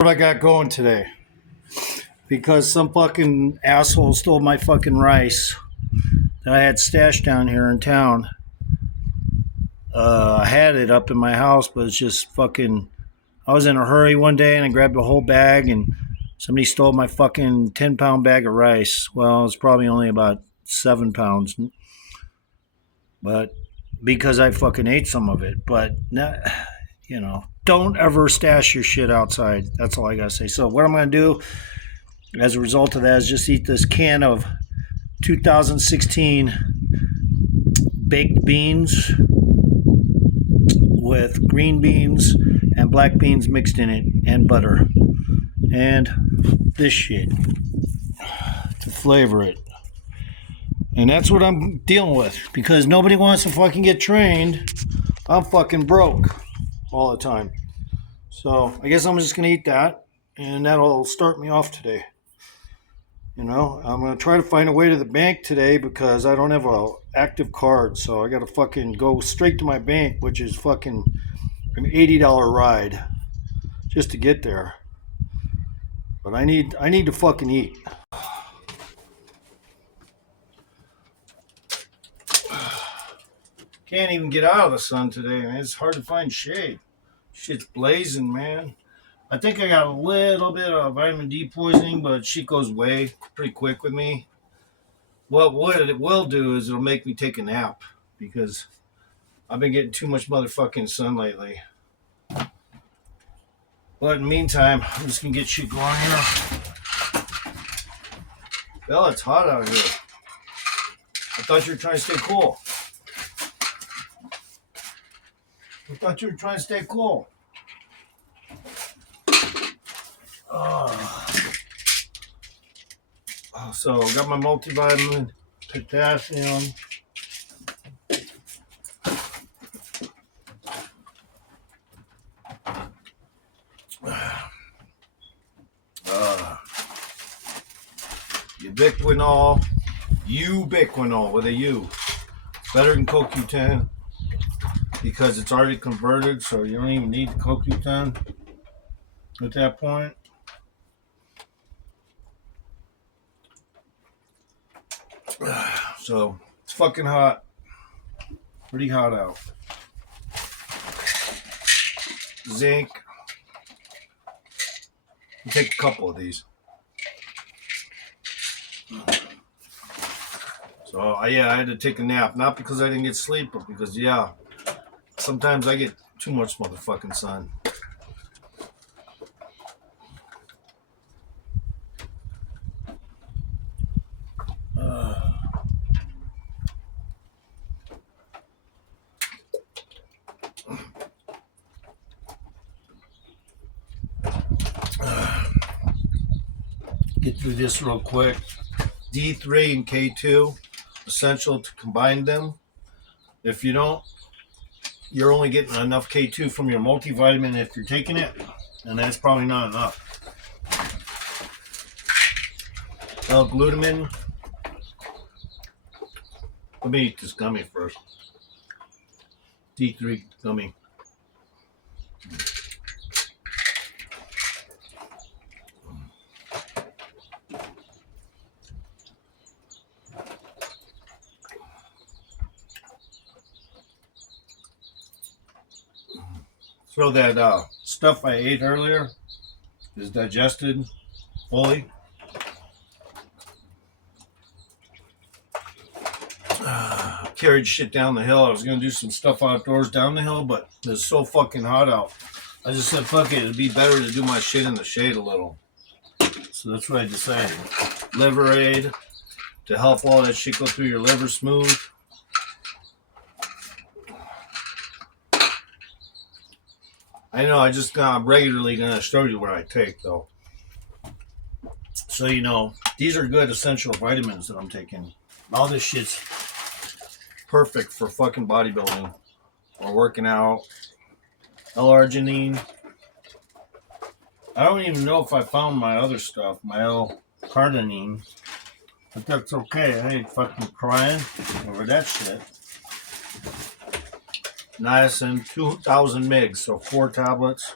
What I got going today? Because some fucking asshole stole my fucking rice that I had stashed down here in town. I had it up in my house, but it's just fucking. I was in a hurry one day and I grabbed a whole bag, and somebody stole my fucking 10-pound bag of rice. Well, it's probably only about 7 pounds, but because I fucking ate some of it. But don't ever stash your shit outside. That's all I gotta say. So what I'm gonna do as a result of that is just eat this can of 2016 baked beans with green beans and black beans mixed in it and butter and this shit to flavor it. And that's what I'm dealing with because nobody wants to fucking get trained. I'm fucking broke all the time. So I guess I'm just gonna eat that and that'll start me off today. I'm going to try to find a way to the bank today because I don't have an active card. So I got to fucking go straight to my bank, which is fucking an $80 ride just to get there. But I need to fucking eat. Can't even get out of the sun today, man. It's hard to find shade. Shit's blazing, man. I think I got a little bit of vitamin D poisoning, but shit goes away pretty quick with me. What it will do is it'll make me take a nap because I've been getting too much motherfucking sun lately. But in the meantime, I'm just going to get shit going here. Well, it's hot out here. I thought you were trying to stay cool. So got my multivitamin, potassium. Ubiquinol with a U. Better than CoQ10 because it's already converted, so you don't even need the CoQ10 at that point. So it's fucking hot. Pretty hot out. Zinc. I'll take a couple of these. So I had to take a nap. Not because I didn't get sleep, but because sometimes I get too much motherfucking sun. Get through this real quick. D3 and K2, essential to combine them. If you don't, you're only getting enough K2 from your multivitamin if you're taking it, and that's probably not enough. L-glutamine. Let me eat this gummy first. D3 gummy. So that stuff I ate earlier is digested fully. Carried shit down the hill. I was going to do some stuff outdoors down the hill, but it's so fucking hot out. I just said, fuck it, it'd be better to do my shit in the shade a little. So that's what I decided. Liver aid to help all that shit go through your liver smooth. I know, I just regularly going to show you what I take, though. So, these are good essential vitamins that I'm taking. All this shit's perfect for fucking bodybuilding or working out. L-arginine. I don't even know if I found my other stuff, my L-carnitine. But that's okay. I ain't fucking crying over that shit. Niacin, 2,000 mg, so 4 tablets.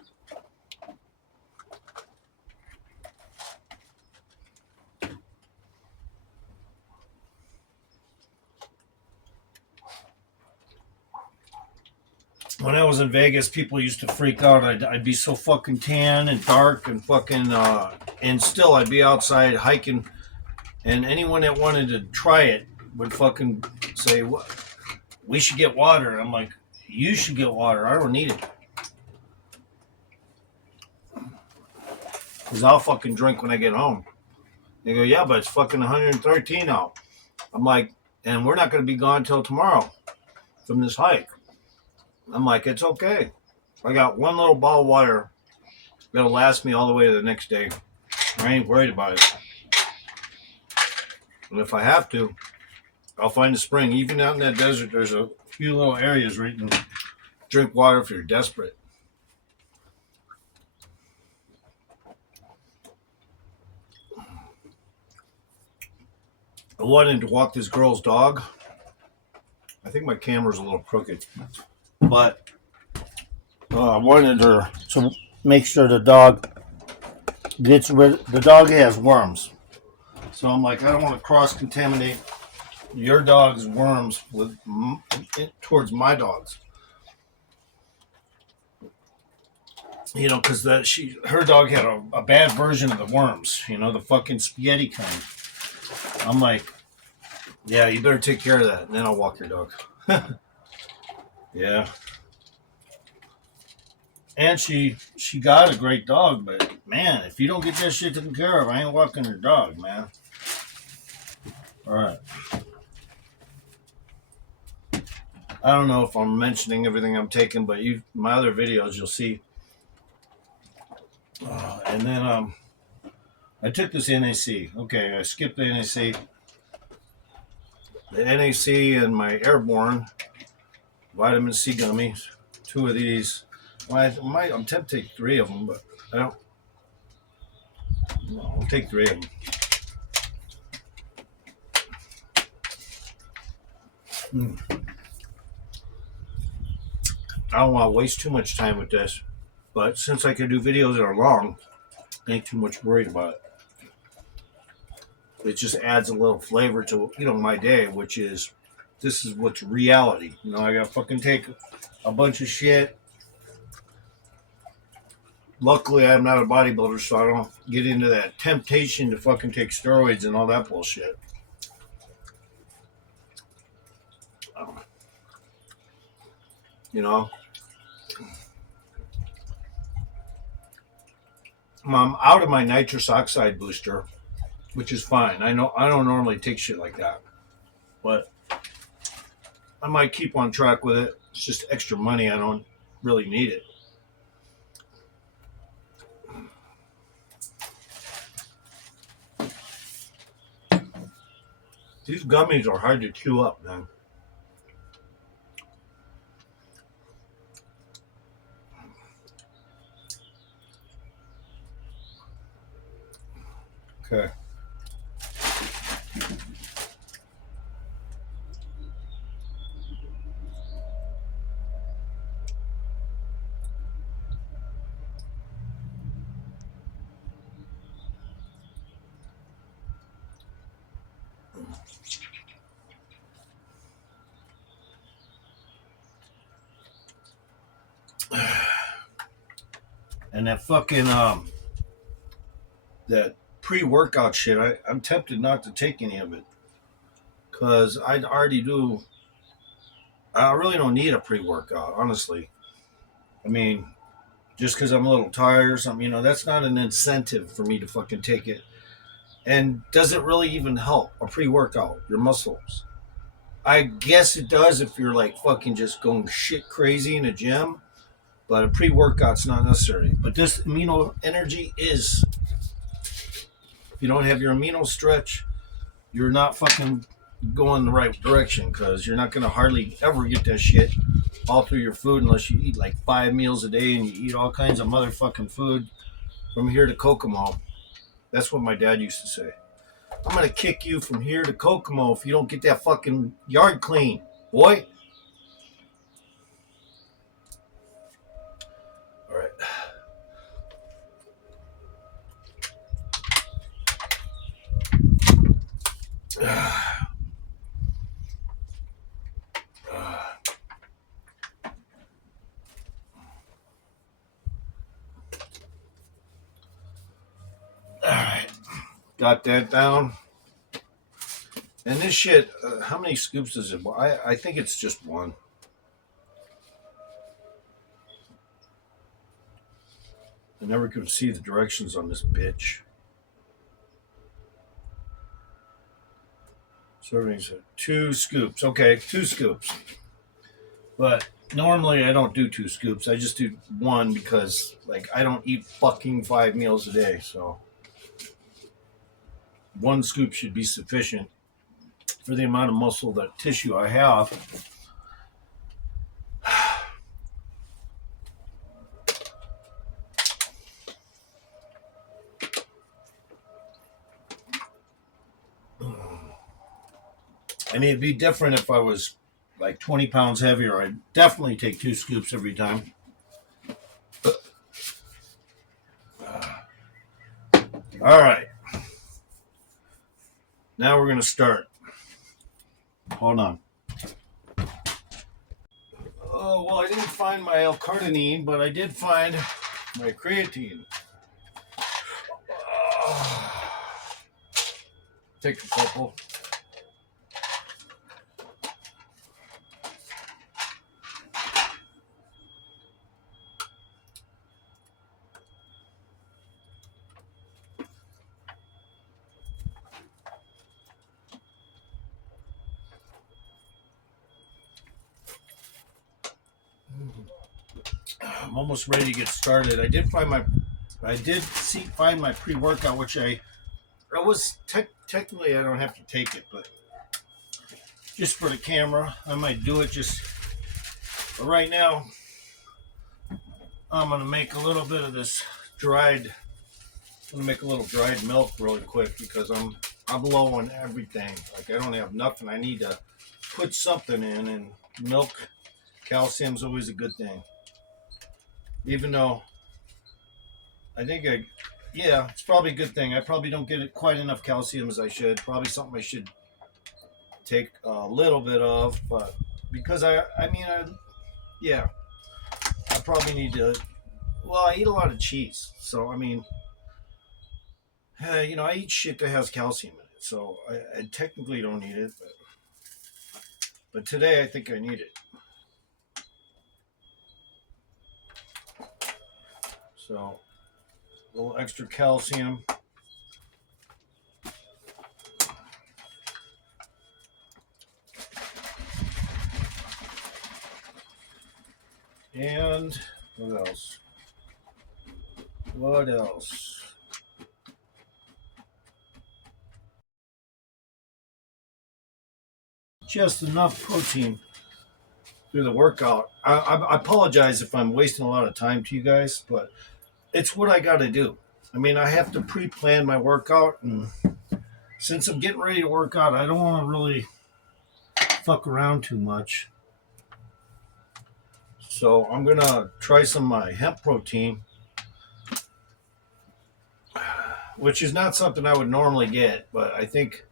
when I was in Vegas, people used to freak out. I'd be so fucking tan and dark and fucking, and still I'd be outside hiking, and anyone that wanted to try it would fucking say, "What? We should get water." And I'm like, "You should get water. I don't need it, because I'll fucking drink when I get home." They go, "Yeah, but it's fucking 113 out." I'm like, "And we're not going to be gone till tomorrow from this hike." I'm like, "It's okay. I got one little bottle of water that'll last me all the way to the next day. I ain't worried about it. And if I have to, I'll find a spring. Even out in that desert, there's a few little areas where you can drink water if you're desperate." I wanted to walk this girl's dog. I think my camera's a little crooked, but I wanted her to make sure the dog gets rid. The dog has worms, so I'm like, I don't want to cross contaminate your dog's worms with towards my dogs. You know, because her dog had a bad version of the worms. You know, the fucking spaghetti kind. I'm like, yeah, you better take care of that, and then I'll walk your dog. Yeah. And she got a great dog, but man, if you don't get that shit taken care of, I ain't walking your dog, man. All right. I don't know if I'm mentioning everything I'm taking, but my other videos you'll see. And then I took this NAC. Okay, I skipped the NAC. The NAC and my Airborne vitamin C gummies. 2 of these. Well, I'm tempted to take 3 of them, but I don't. No, I'll take 3 of them. I don't want to waste too much time with this, but since I can do videos that are long, I ain't too much worried about it. It just adds a little flavor to, my day, which is, this is what's reality. I gotta fucking take a bunch of shit. Luckily, I'm not a bodybuilder, so I don't get into that temptation to fucking take steroids and all that bullshit. I'm out of my nitrous oxide booster, which is fine. I know I don't normally take shit like that, but I might keep on track with it. It's just extra money. I don't really need it. These gummies are hard to chew up, man. Okay. And that fucking that pre-workout shit, I'm tempted not to take any of it, because I really don't need a pre-workout, honestly. I mean, just because I'm a little tired or something, that's not an incentive for me to fucking take it. And does it really even help a pre-workout your muscles? I guess it does if you're like fucking just going shit crazy in a gym, but a pre-workout's not necessary. But this amino energy is. If you don't have your amino stretch, you're not fucking going the right direction, because you're not going to hardly ever get that shit all through your food unless you eat like 5 meals a day and you eat all kinds of motherfucking food from here to Kokomo. That's what my dad used to say. I'm going to kick you from here to Kokomo if you don't get that fucking yard clean, boy. All right. got that down. And this shit, how many scoops is it? I think it's just one. I never could see the directions on this bitch. Servings of 2 scoops. Okay, 2 scoops. But normally I don't do 2 scoops. I just do 1 because, like, I don't eat fucking 5 meals a day. So 1 scoop should be sufficient for the amount of muscle, that tissue I have. I mean, it'd be different if I was like 20 pounds heavier. I'd definitely take 2 scoops every time. All right. Now we're going to start. Hold on. Oh, well, I didn't find my L-carnitine, but I did find my creatine. Take a couple. I'm almost ready to get started. I did find my pre-workout, which I was technically I don't have to take it, but just for the camera, I might do it. But right now, I'm gonna make a little bit of this dried. I'm gonna make a little dried milk really quick because I'm low on everything. Like, I don't have nothing. I need to put something in, and milk, calcium's always a good thing. Even though I think it's probably a good thing. I probably don't get quite enough calcium as I should. Probably something I should take a little bit of, but because I probably need to. Well, I eat a lot of cheese, so I mean, I eat shit that has calcium in it, so I technically don't need it, but today I think I need it. So, a little extra calcium. And what else? What else? Just enough protein through the workout. I apologize if I'm wasting a lot of time to you guys, but it's what I got to do. I mean, I have to pre-plan my workout, and since I'm getting ready to work out, I don't want to really fuck around too much. So I'm going to try some of my hemp protein, which is not something I would normally get, but I think,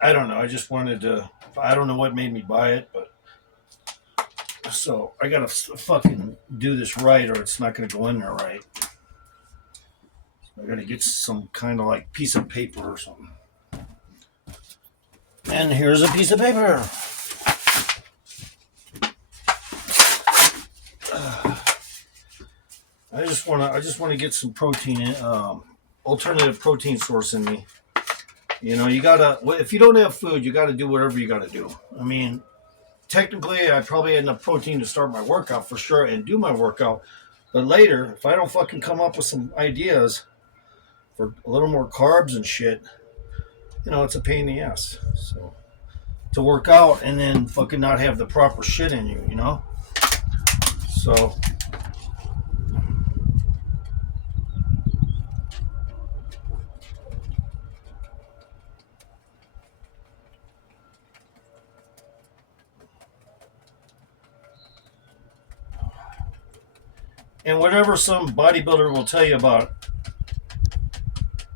I don't know, I just wanted to, I don't know what made me buy it, but so I got to fucking do this right or it's not going to go in there right. I got to get some kind of like piece of paper or something. And here's a piece of paper. I just want to get some protein, alternative protein source in me. You gotta, if you don't have food, you gotta do whatever you gotta do. I mean, technically, I probably had enough protein to start my workout for sure and do my workout. But later, if I don't fucking come up with some ideas for a little more carbs and shit, it's a pain in the ass. So, to work out and then fucking not have the proper shit in you, So, and whatever some bodybuilder will tell you about,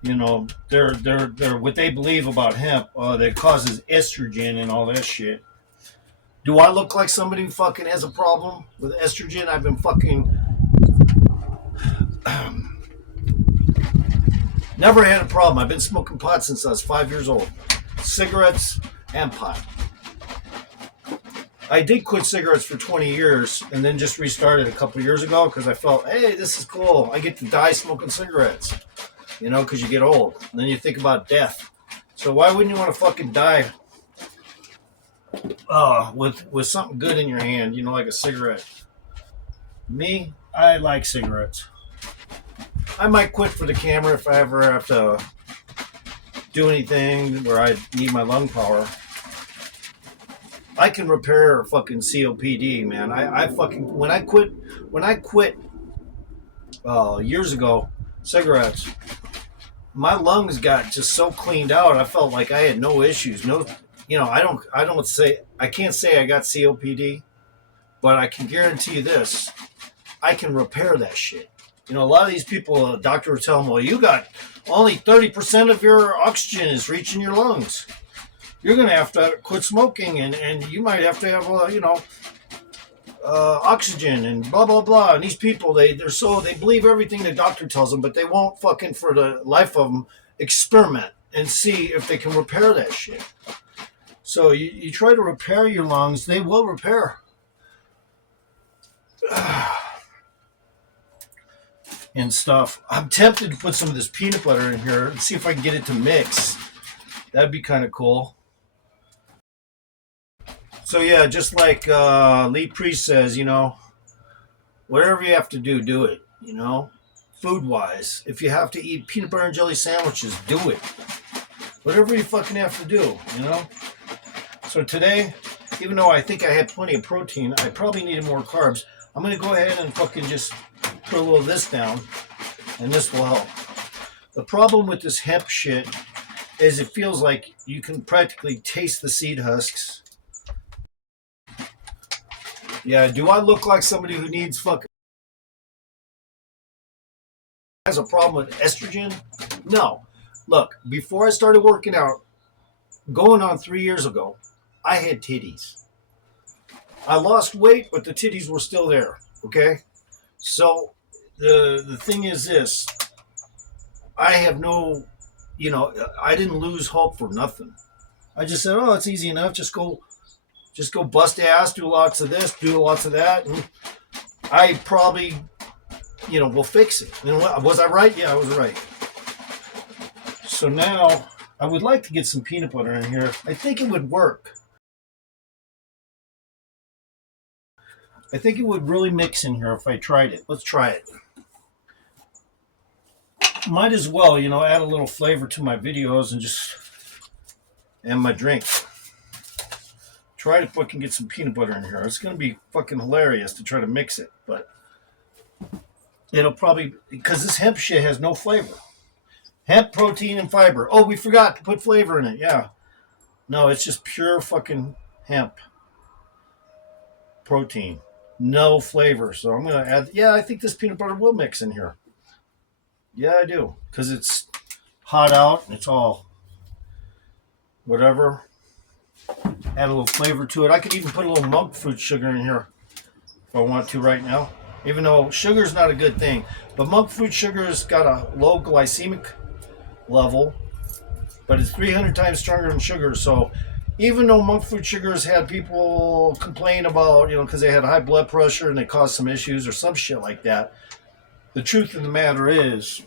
they're what they believe about hemp, that causes estrogen and all that shit. Do I look like somebody who fucking has a problem with estrogen? I've been fucking Never had a problem. I've been smoking pot since I was 5 years old. Cigarettes and pot. I did quit cigarettes for 20 years and then just restarted a couple years ago because I felt, hey, this is cool. I get to die smoking cigarettes, because you get old. And then you think about death. So why wouldn't you want to fucking die with something good in your hand, like a cigarette? Me, I like cigarettes. I might quit for the camera if I ever have to do anything where I need my lung power. I can repair fucking COPD, man. I fucking when I quit years ago cigarettes, my lungs got just so cleaned out. I felt like I had no issues. No, I can't say I got COPD, but I can guarantee you this: I can repair that shit. A lot of these people, a doctor will tell them, well, you got only 30% of your oxygen is reaching your lungs. You're going to have to quit smoking and you might have to have, oxygen and blah, blah, blah. And these people, they believe everything the doctor tells them, but they won't fucking, for the life of them, experiment and see if they can repair that shit. So you try to repair your lungs, they will repair. And stuff. I'm tempted to put some of this peanut butter in here and see if I can get it to mix. That'd be kind of cool. So yeah, just like Lee Priest says, whatever you have to do, do it. Food-wise, if you have to eat peanut butter and jelly sandwiches, do it. Whatever you fucking have to do, So today, even though I think I had plenty of protein, I probably needed more carbs. I'm going to go ahead and fucking just put a little of this down, and this will help. The problem with this hemp shit is it feels like you can practically taste the seed husks. Yeah, do I look like somebody who needs has a problem with estrogen? No. Look, before I started working out, going on 3 years ago, I had titties. I lost weight, but the titties were still there, okay? So the thing is this, I have no, I didn't lose hope for nothing. I just said, oh, it's easy enough. Just go bust ass, do lots of this, do lots of that. And I probably, will fix it. Was I right? Yeah, I was right. So now I would like to get some peanut butter in here. I think it would work. I think it would really mix in here if I tried it. Let's try it. Might as well, add a little flavor to my videos and my drink. Try to fucking get some peanut butter in here. It's going to be fucking hilarious to try to mix it, but it'll probably, because this hemp shit has no flavor. Hemp, protein, and fiber. Oh, we forgot to put flavor in it. Yeah. No, it's just pure fucking hemp. Protein. No flavor. So I'm going to add, I think this peanut butter will mix in here. Yeah, I do. Because it's hot out and it's all whatever. Add a little flavor to it. I could even put a little monk fruit sugar in here if I want to right now. Even though sugar is not a good thing. But monk fruit sugar has got a low glycemic level. But it's 300 times stronger than sugar. So even though monk fruit sugar has had people complain about, because they had high blood pressure and they caused some issues or some shit like that. The truth of the matter is,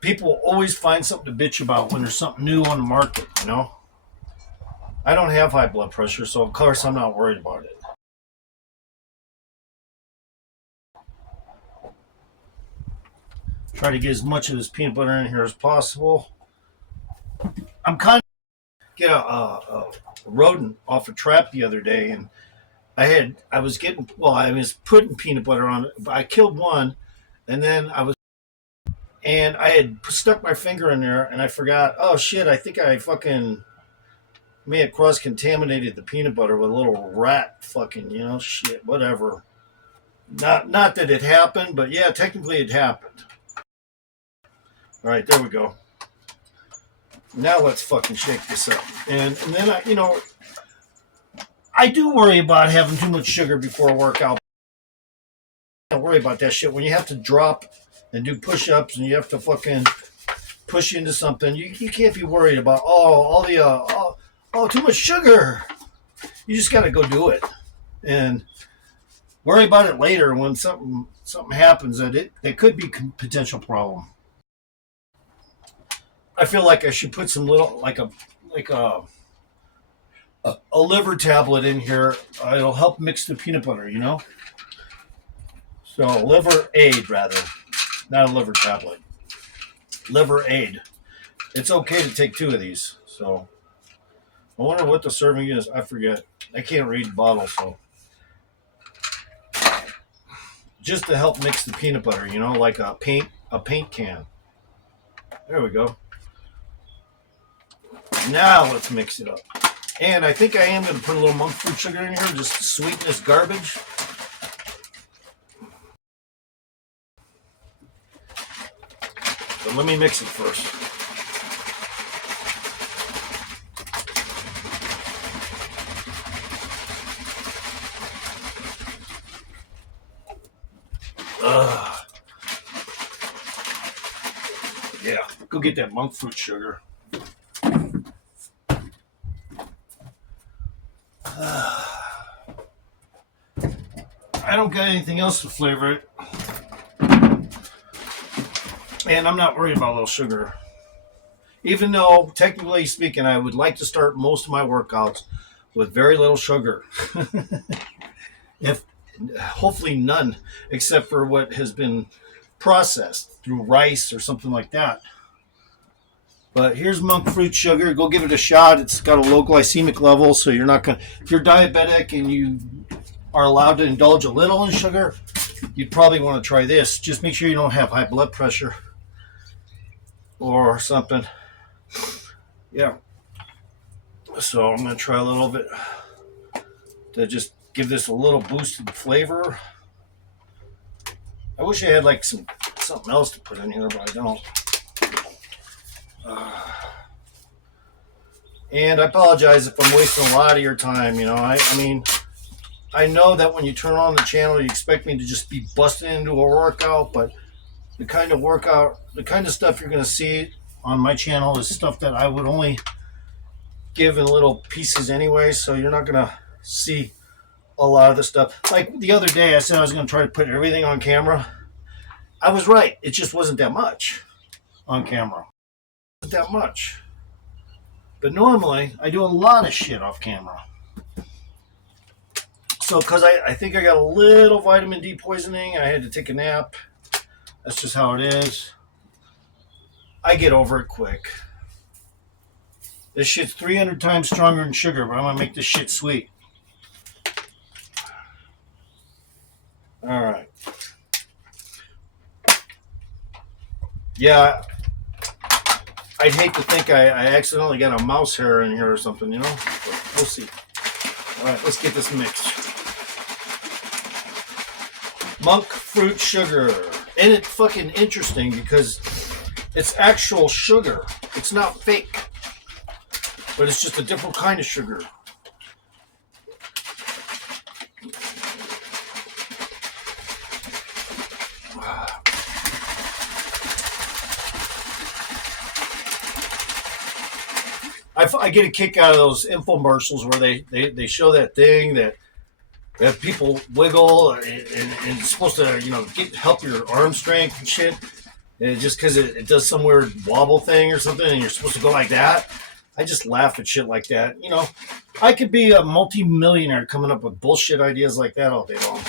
people always find something to bitch about when there's something new on the market, I don't have high blood pressure, so of course I'm not worried about it. Try to get as much of this peanut butter in here as possible. I'm kind of get a rodent off a trap the other day, and I was putting peanut butter on it, but I killed one, and then I had stuck my finger in there, and I forgot, oh shit, I think I fucking may have cross-contaminated the peanut butter with a little rat fucking, shit, whatever. Not that it happened, but yeah, technically it happened. All right, there we go. Now let's fucking shake this up. And then, I do worry about having too much sugar before a workout. I don't worry about that shit. When you have to drop and do push-ups, and you have to fucking push into something, you can't be worried about all the too much sugar. You just got to go do it and worry about it later when something happens that could be potential problem. I feel like I should put some little like a liver tablet in here. It'll help mix the peanut butter, you know. So liver aid rather, not a liver tablet. Liver aid. It's okay to take 2 of these. So I wonder what the serving is. I forget. I can't read the bottle, so just to help mix the peanut butter, you know, like a paint can. There we go. Now let's mix it up. And I think I am going to put a little monk fruit sugar in here just to sweeten this garbage. But let me mix it first. Yeah, go get that monk fruit sugar. I don't got anything else to flavor it. And I'm not worried about a little sugar. Even though, technically speaking, I would like to start most of my workouts with very little sugar. If hopefully none, except for what has been processed through rice or something like that. But here's monk fruit sugar. Go give it a shot. It's got a low glycemic level, so you're not going to... If you're diabetic and you are allowed to indulge a little in sugar, you'd probably want to try this. Just make sure you don't have high blood pressure or something. Yeah. So I'm going to try a little bit to just give this a little boosted flavor. I wish I had like something else to put in here, but I don't. And I apologize if I'm wasting a lot of your time. You know, I mean, I know that when you turn on the channel, you expect me to just be busting into a workout, but the kind of stuff you're going to see on my channel is stuff that I would only give in little pieces anyway, so you're not going to see a lot of the stuff. Like the other day, I said I was going to try to put everything on camera. I was right. It just wasn't that much on camera. It wasn't that much. But normally, I do a lot of shit off camera. So, because I think I got a little vitamin D poisoning, I had to take a nap. That's just how it is. I get over it quick. This shit's 300 times stronger than sugar, but I'm going to make this shit sweet. All right. Yeah, I'd hate to think I accidentally got a mouse hair in here or something, you know? But we'll see. All right, let's get this mixed. Monk fruit sugar. And it's fucking interesting because it's actual sugar. It's not fake. But it's just a different kind of sugar. I get a kick out of those infomercials where they show that thing that people wiggle and it's supposed to, you know, help your arm strength and shit. And just because it does some weird wobble thing or something and you're supposed to go like that. I just laugh at shit like that. You know, I could be a multi-millionaire coming up with bullshit ideas like that all day long.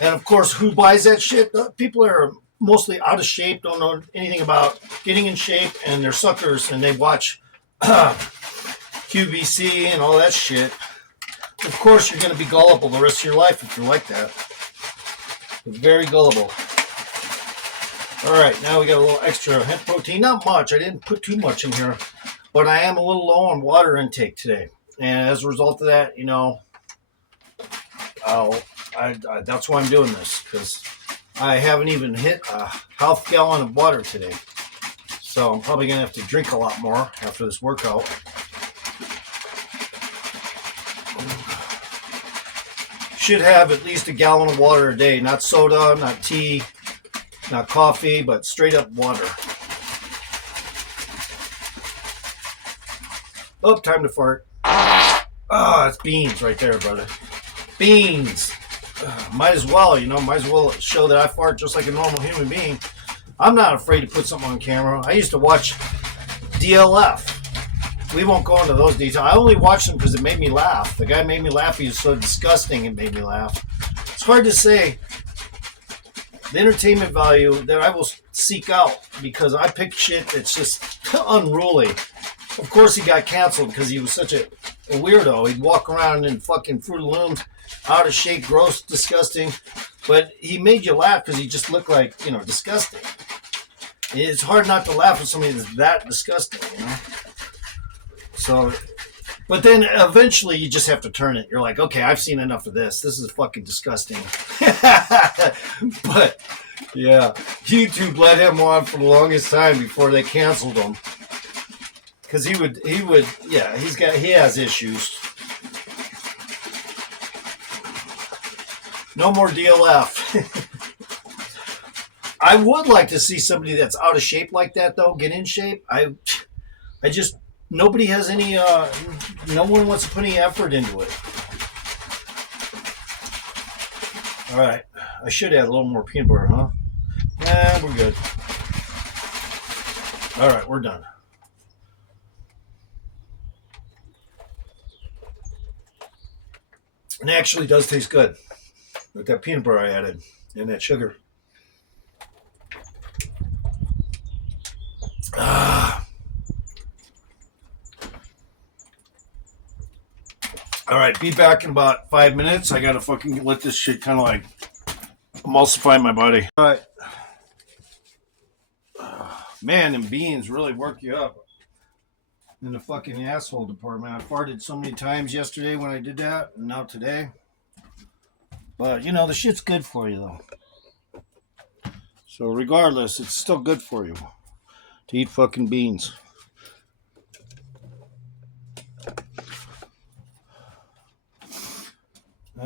And of course, who buys that shit? People are mostly out of shape, don't know anything about getting in shape, and they're suckers and they watch QVC and all that shit. Of course, you're going to be gullible the rest of your life if you're like that. You're very gullible. All right, now we got a little extra hemp protein. Not much. I didn't put too much in here, but I am a little low on water intake today. And as a result of that, you know, that's why I'm doing this, because I haven't even hit a half gallon of water today. So I'm probably going to have to drink a lot more after this workout. Should have at least a gallon of water a day, not soda, not tea, Not coffee, but straight up water. Oh, time to fart. Ah, it's beans right there, brother. Beans. Might as well, might as well show that I fart just like a normal human being. I'm not afraid to put something on camera. I used to watch DLF. We won't go into those details. I only watched them because it made me laugh. The guy made me laugh. He was so disgusting it made me laugh. It's hard to say the entertainment value that I will seek out because I pick shit that's just unruly. Of course, he got canceled because he was such a weirdo. He'd walk around in fucking Fruit of the Looms, out of shape, gross, disgusting. But he made you laugh because he just looked like, disgusting. It's hard not to laugh at somebody that's that disgusting, So, but then eventually you just have to turn it. You're like, okay, I've seen enough of this. This is fucking disgusting. But, yeah, YouTube let him on for the longest time before they canceled him. Because he would, yeah, he has issues. No more DLF. I would like to see somebody that's out of shape like that, though, get in shape. I just, nobody has any, no one wants to put any effort into it. All right. I should add a little more peanut butter, huh? Nah, we're good. All right, we're done. And it actually does taste good with that peanut butter I added and that sugar. Ah. All right, be back in about 5 minutes. I gotta fucking let this shit kind of like emulsify my body. All right. Man, and beans really work you up in the fucking asshole department. I farted so many times yesterday when I did that, and now today. But, the shit's good for you, though. So, regardless, it's still good for you to eat fucking beans.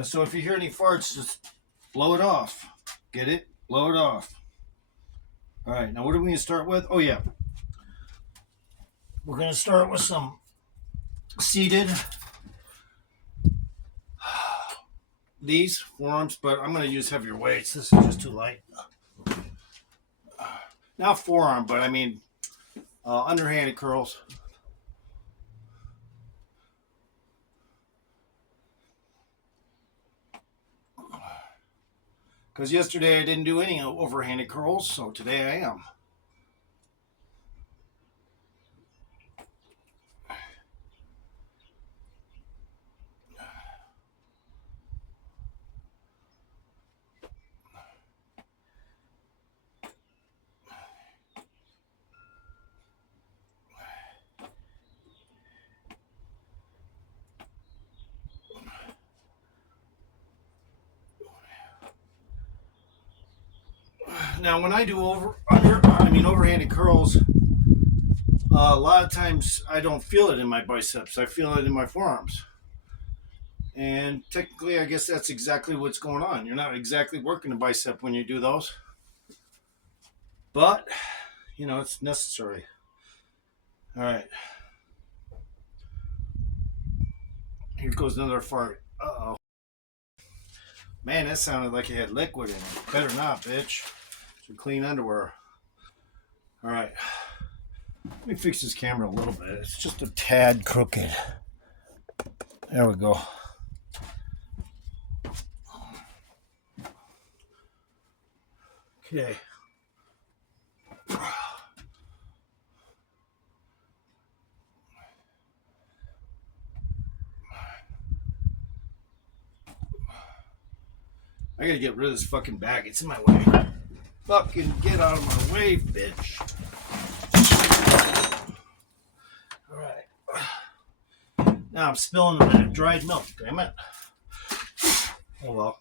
So, if you hear any farts, just blow it off. Get it? Blow it off. All right, now what are we going to start with? Oh, yeah. We're going to start with some seated. These forearms, but I'm going to use heavier weights. This is just too light. Not forearm, but I mean underhanded curls. Because yesterday I didn't do any overhanded curls, so today I am. Now, when I do overhanded curls, a lot of times I don't feel it in my biceps. I feel it in my forearms. And technically, I guess that's exactly what's going on. You're not exactly working the bicep when you do those. But, it's necessary. All right. Here goes another fart. Uh-oh. Man, that sounded like it had liquid in it. Better not, bitch. Some clean underwear. All right. Let me fix this camera a little bit. It's just a tad crooked. There we go. Okay. I gotta get rid of this fucking bag. It's in my way. Fucking get out of my way, bitch. Alright. Now I'm spilling the dried milk, damn it. Oh well.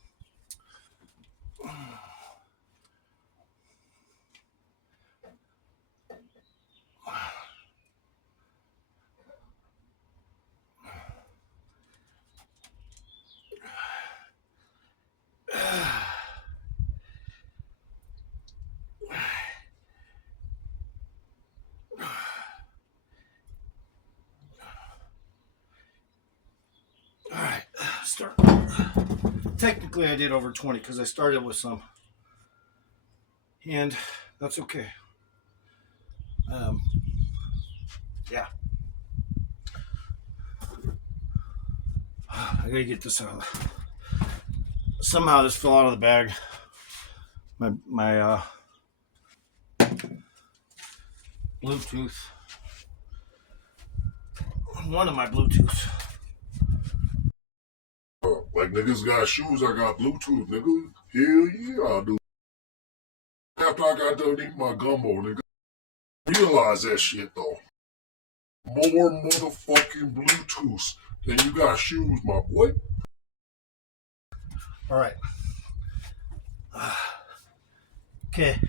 technically I did over 20 because I started with some, and that's okay. Yeah, I gotta get this out. Somehow this fell out of the bag. My Bluetooth. One of my Bluetooths. Like niggas got shoes, I got Bluetooth, nigga. Hell yeah, I do. After I got done eating my gumbo, nigga. Realize that shit though. More motherfucking Bluetooths than you got shoes, my boy. All right. Okay.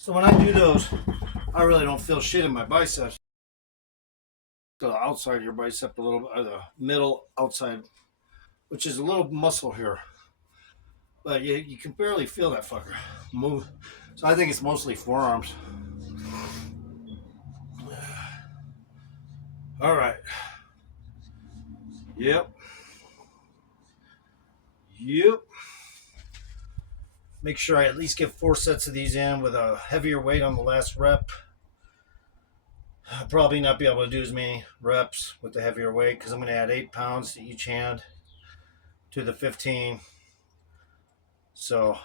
So when I do those, I really don't feel shit in my biceps. The outside of your bicep a little bit, or the middle outside, which is a little muscle here. But you can barely feel that fucker move. So I think it's mostly forearms. All right. Yep. Make sure I at least get 4 sets of these in with a heavier weight on the last rep. I'll probably not be able to do as many reps with the heavier weight because I'm going to add 8 pounds to each hand to the 15. So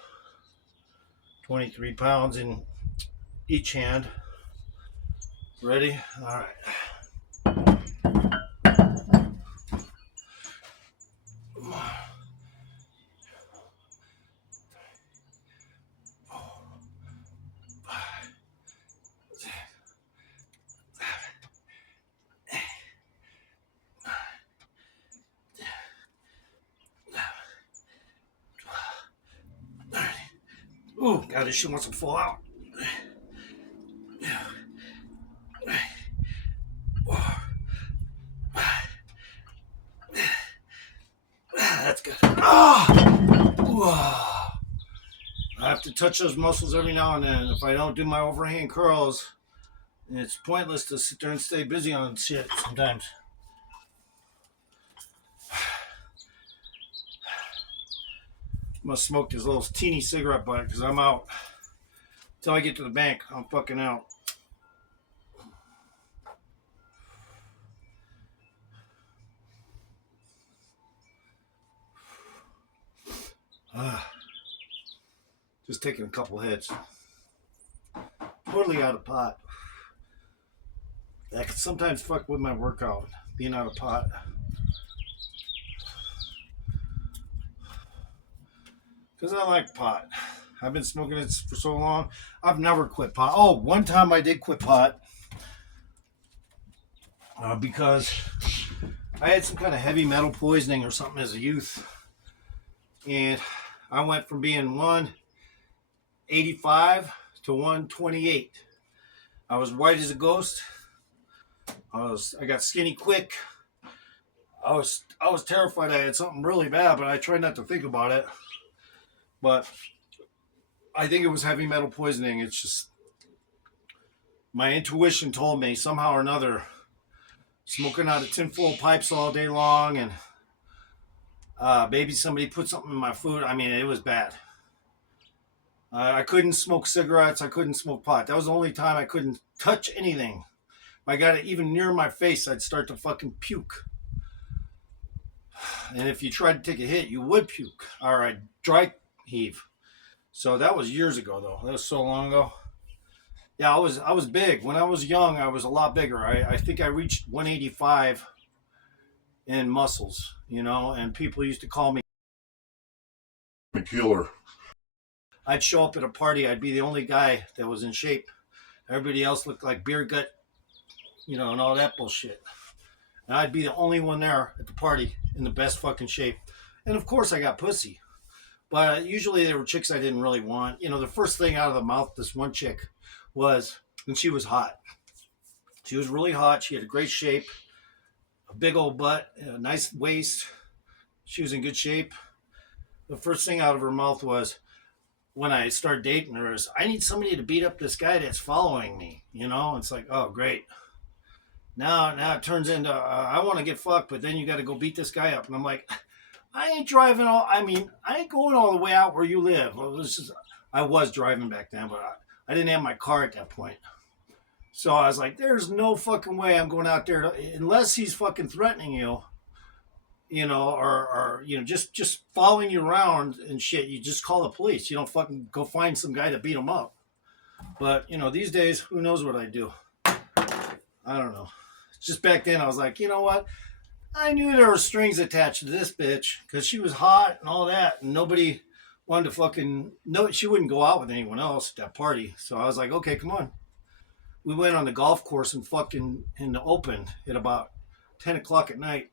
23 pounds in each hand. Ready? All right. Ooh, God, this shit wants to fall out. That's good. I have to touch those muscles every now and then. If I don't do my overhand curls, it's pointless to sit there and stay busy on shit sometimes. I'm gonna smoke this little teeny cigarette butt because I'm out. Until I get to the bank, I'm fucking out. Just taking a couple hits. Totally out of pot. That can sometimes fuck with my workout, being out of pot. Because I like pot. I've been smoking it for so long. I've never quit pot. Oh, one time I did quit pot. Because I had some kind of heavy metal poisoning or something as a youth. And I went from being 185 to 128. I was white as a ghost. I got skinny quick. I was terrified I had something really bad, but I tried not to think about it. But I think it was heavy metal poisoning. It's just my intuition told me somehow or another, smoking out of tinfoil pipes all day long, and maybe somebody put something in my food. I mean, it was bad. I couldn't smoke cigarettes. I couldn't smoke pot. That was the only time I couldn't touch anything. If I got it even near my face, I'd start to fucking puke. And if you tried to take a hit, you would puke. Or I'd dry heave. So that was years ago, though. That was so long ago. Yeah, I was big. When I was young, I was a lot bigger. I think I reached 185 in muscles, and people used to call me fucking killer. I'd show up at a party. I'd be the only guy that was in shape. Everybody else looked like beer gut, and all that bullshit. And I'd be the only one there at the party in the best fucking shape. And of course, I got pussy. But usually there were chicks I didn't really want. The first thing out of the mouth, this one chick was, and she was hot. She was really hot. She had a great shape, a big old butt, a nice waist. She was in good shape. The first thing out of her mouth was, when I started dating her, is, I need somebody to beat up this guy that's following me. It's like, oh, great. Now it turns into, I want to get fucked, but then you got to go beat this guy up. And I'm like, I ain't I ain't going all the way out where you live. I was driving back then, but I didn't have my car at that point. So I was like, there's no fucking way I'm going out there unless he's fucking threatening you, or just following you around and shit. You just call the police. You don't fucking go find some guy to beat him up. But, these days, who knows what I do? I don't know. Just back then, I was like, you know what? I knew there were strings attached to this bitch because she was hot and all that, and nobody wanted to she wouldn't go out with anyone else at that party. So I was like, okay, come on. We went on the golf course and fucking in the open at about 10 o'clock at night.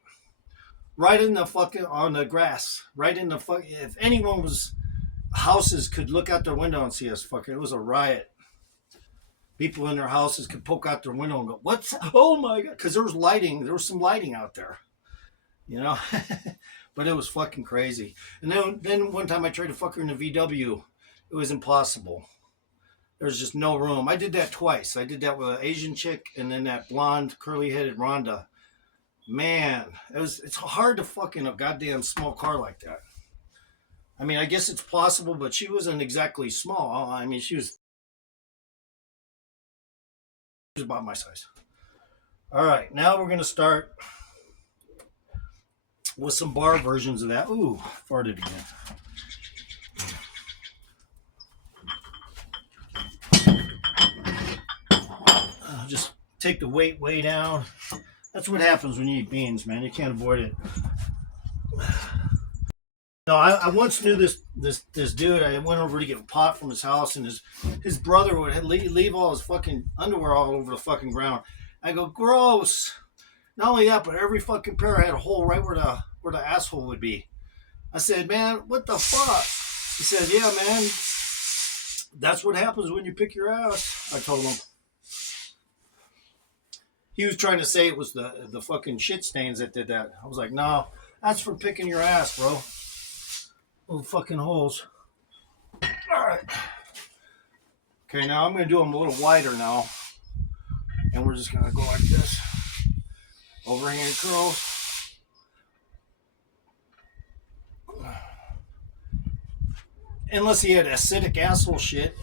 Right in the fucking, on the grass. Right in the fucking, if anyone houses could look out their window and see us fucking, it was a riot. People in their houses could poke out their window and go, what's, oh my God. Because there was some lighting out there. But it was fucking crazy. And then one time I tried to fuck her in a VW. It was impossible. There was just no room. I did that twice. I did that with an Asian chick and then that blonde, curly-headed Rhonda. Man, it's hard to fuck in a goddamn small car like that. I guess it's possible, but she wasn't exactly small. She was about my size. All right, now we're going to start with some bar versions of that. Ooh, farted again. Just take the weight way down. That's what happens when you eat beans, man. You can't avoid it. No, I once knew this dude. I went over to get a pot from his house, and his brother would leave all his fucking underwear all over the fucking ground. I go, gross. Not only that, but every fucking pair had a hole right where the asshole would be. I said, man, what the fuck? He said, yeah, man, that's what happens when you pick your ass. I told him. He was trying to say it was the fucking shit stains that did that. I was like, no, that's for picking your ass, bro. Little fucking holes. All right. Okay, now I'm going to do them a little wider now. And we're just going to go like this. Overhand curls. Unless he had acidic asshole shit,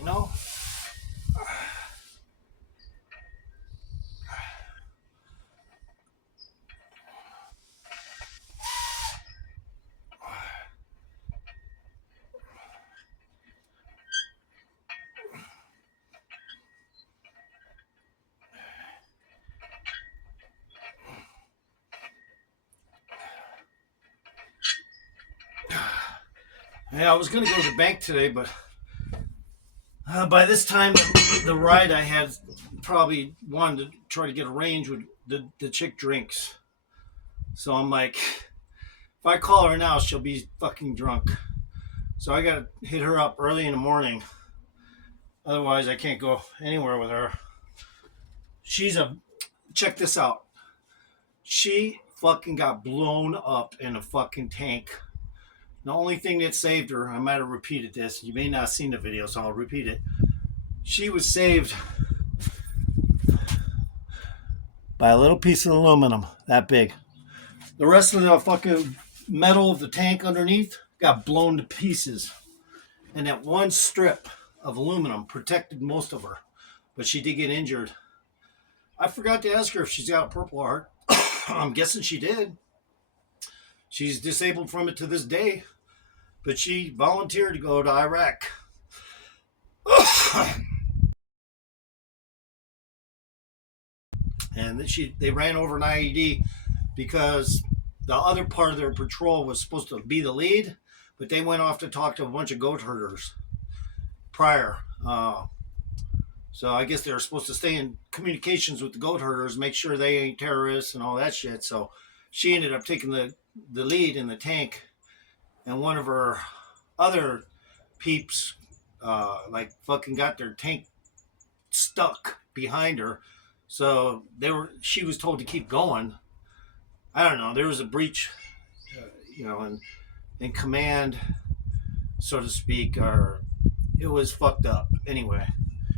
Yeah, I was going to go to the bank today, but by this time, the ride I had probably wanted to try to get a range with the chick drinks. So I'm like, if I call her now, she'll be fucking drunk. So I got to hit her up early in the morning. Otherwise, I can't go anywhere with her. Check this out. She fucking got blown up in a fucking tank. The only thing that saved her, I might have repeated this. You may not have seen the video, so I'll repeat it. She was saved by a little piece of aluminum, that big. The rest of the fucking metal of the tank underneath got blown to pieces. And that one strip of aluminum protected most of her. But she did get injured. I forgot to ask her if she's got a Purple Heart. I'm guessing she did. She's disabled from it to this day. But she volunteered to go to Iraq. And they ran over an IED because the other part of their patrol was supposed to be the lead, but they went off to talk to a bunch of goat herders prior. So I guess they were supposed to stay in communications with the goat herders, make sure they ain't terrorists and all that shit. So she ended up taking the lead in the tank, and one of her other peeps, like fucking got their tank stuck behind her. So she was told to keep going. I don't know. There was a breach, in command, so to speak, or it was fucked up. Anyway,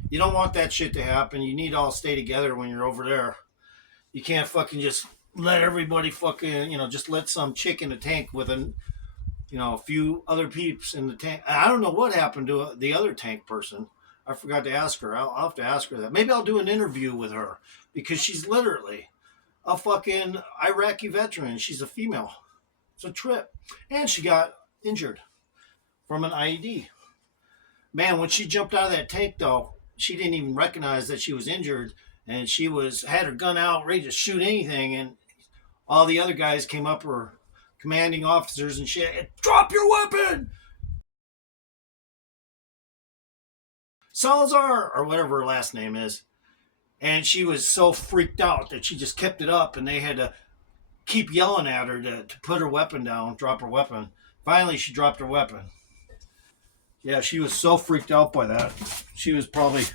you don't want that shit to happen. You need to all stay together when you're over there. You can't fucking just let everybody fucking, just let some chick in the tank with a few other peeps in the tank. I don't know what happened to the other tank person. I forgot to ask her. I'll have to ask her that. Maybe I'll do an interview with her because she's literally a fucking Iraqi veteran. She's a female. It's a trip. And she got injured from an IED. Man, when she jumped out of that tank, though, she didn't even recognize that she was injured, and she had her gun out, ready to shoot anything, and all the other guys came up, her commanding officers and shit, drop your weapon, Salazar, or whatever her last name is. And she was so freaked out that she just kept it up, and they had to keep yelling at her to put her weapon down, drop her weapon. Finally, she dropped her weapon. Yeah, she was so freaked out by that. She was probably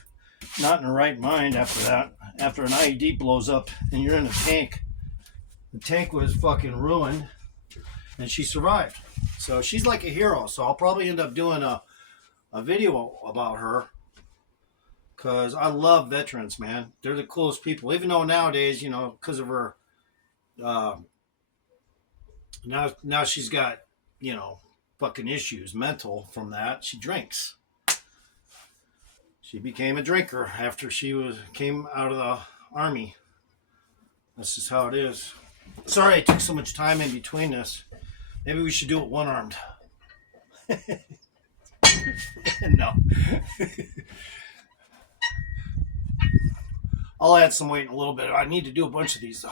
not in her right mind after that. After an IED blows up and you're in a tank, the tank was fucking ruined, and she survived. So she's like a hero. So I'll probably end up doing a video about her because I love veterans, man. They're the coolest people. Even though nowadays, because of her, uh, now she's got, fucking issues, mental from that. She drinks. She became a drinker after she came out of the army. That's just how it is. Sorry I took so much time in between this. Maybe we should do it one armed. No. I'll add some weight in a little bit. I need to do a bunch of these though.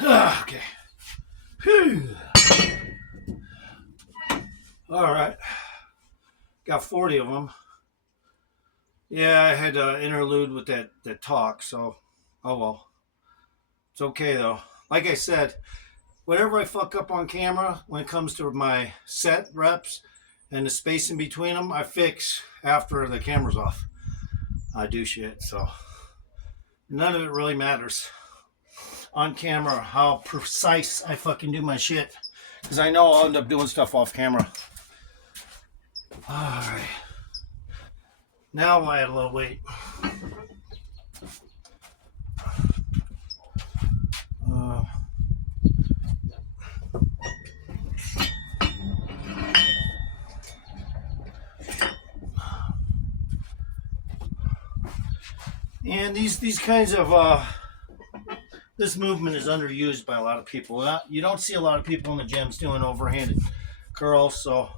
Okay. Whew. All right. Got 40 of them. Yeah, I had to interlude with that talk, so oh well. It's okay though. Like I said, whenever I fuck up on camera when it comes to my set reps and the space in between them, I fix after the camera's off. I do shit, so none of it really matters on camera how precise I fucking do my shit, because I know I'll end up doing stuff off camera. All right. Now I add a little weight. And these kinds of this movement is underused by a lot of people. You don't see a lot of people in the gyms doing overhanded curls. So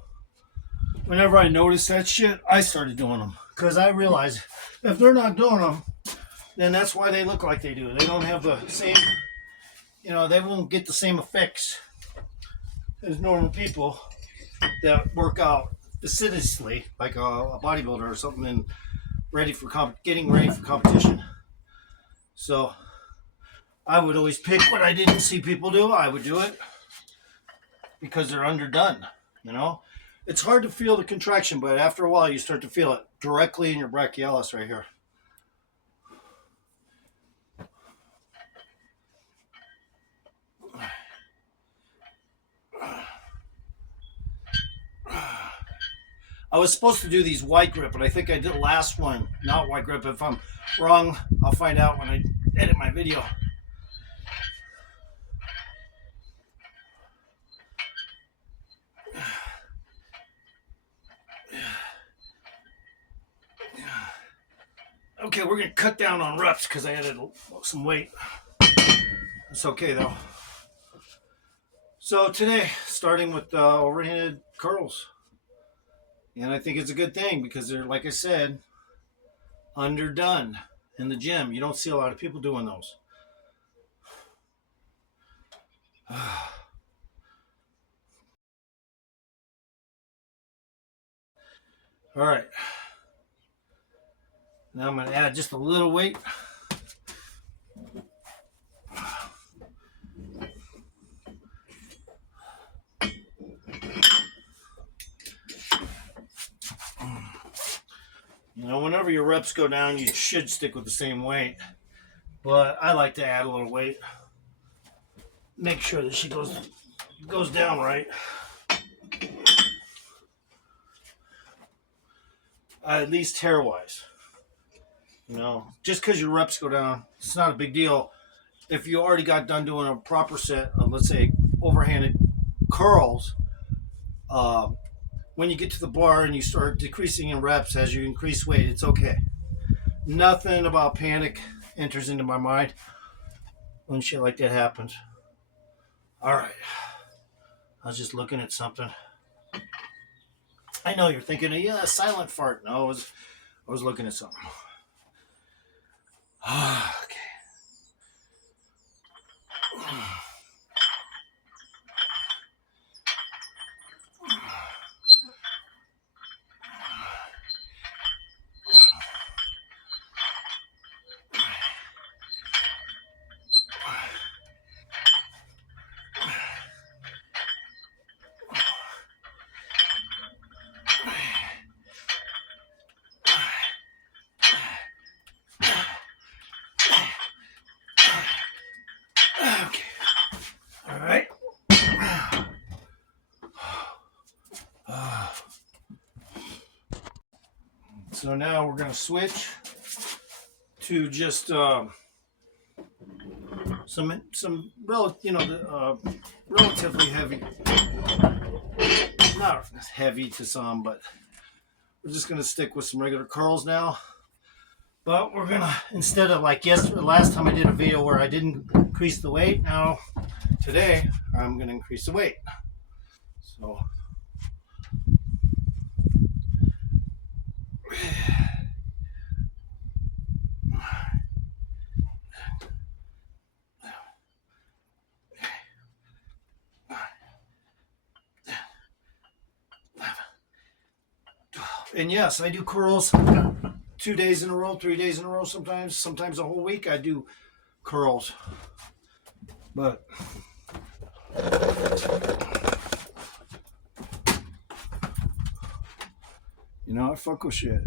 whenever I notice that shit, I started doing them because I realize if they're not doing them, then that's why they look like they do. They don't have the same, they won't get the same effects as normal people that work out assiduously, like a bodybuilder or something, and getting ready for competition. So I would always pick what I didn't see people do. I would do it because they're underdone. It's hard to feel the contraction, but after a while you start to feel it directly in your brachialis right here. I was supposed to do these white grip, but I think I did the last one not white grip. If I'm wrong, I'll find out when I edit my video. Okay, we're gonna cut down on reps because I added some weight. It's okay though. So today, starting with overhanded curls, and I think it's a good thing because they're, like I said, underdone in the gym. You don't see a lot of people doing those. All right. Now I'm going to add just a little weight. You know, whenever your reps go down, you should stick with the same weight. But I like to add a little weight. Make sure that she goes down right. At least hair-wise. You know, just because your reps go down, it's not a big deal. If you already got done doing a proper set of, let's say, overhanded curls, when you get to the bar and you start decreasing in reps as you increase weight, it's okay. Nothing about panic enters into my mind when shit like that happens. All right. I was just looking at something. I know you're thinking, yeah, silent fart. No, I was looking at something. Okay. Okay. All right. So now we're going to switch to just some relatively heavy, not heavy to some, but we're just going to stick with some regular curls now. But we're going to, instead of like last time I did a video where I didn't increase the weight, now today I'm going to increase the weight. So and yes, I do curls 2 days in a row, 3 days in a row sometimes a whole week I do curls. But you know, I fuck with shit.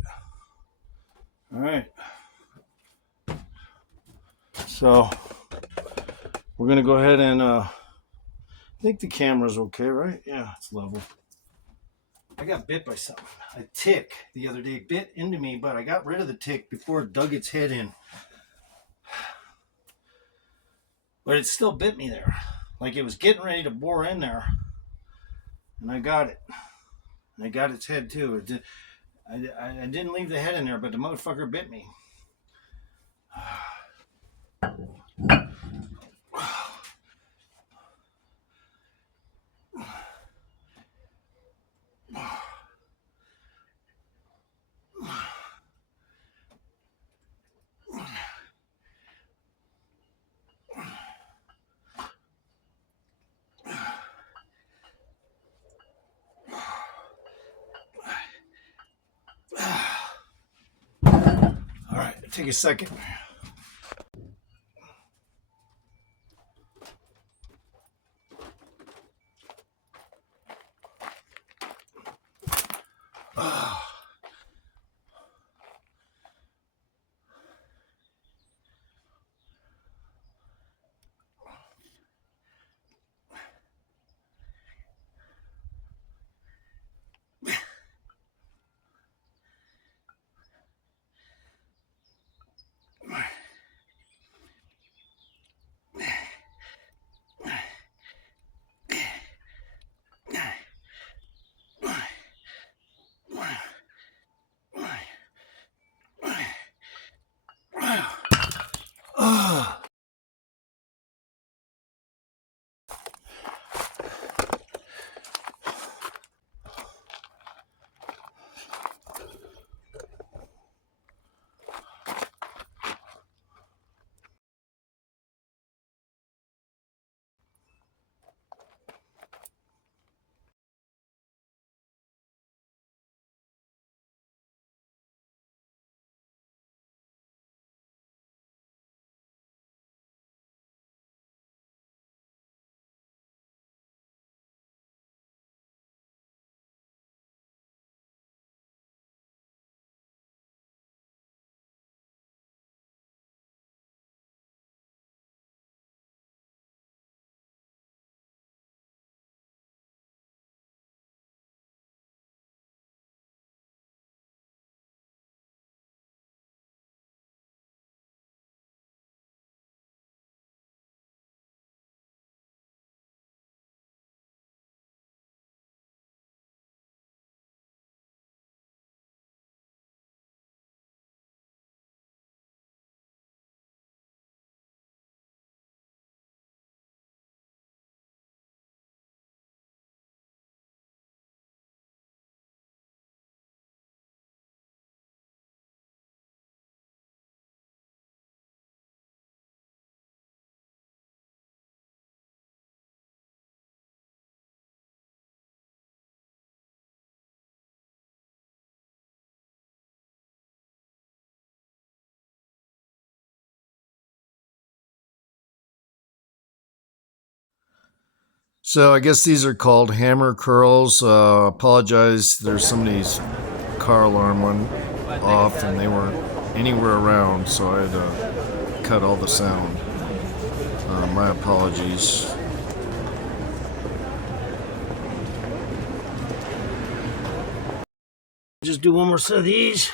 All right. So we're gonna go ahead and I think the camera's okay, right? Yeah, it's level. I got bit by something. A tick the other day bit into me, but I got rid of the tick before it dug its head in. But it still bit me there. Like it was getting ready to bore in there. And I got it. And I got its head too. I didn't leave the head in there, but the motherfucker bit me. All right, take a second. So I guess these are called hammer curls. Apologize, there's somebody's car alarm went off and they weren't anywhere around, so I had to cut all the sound. My apologies. Just do one more set of these.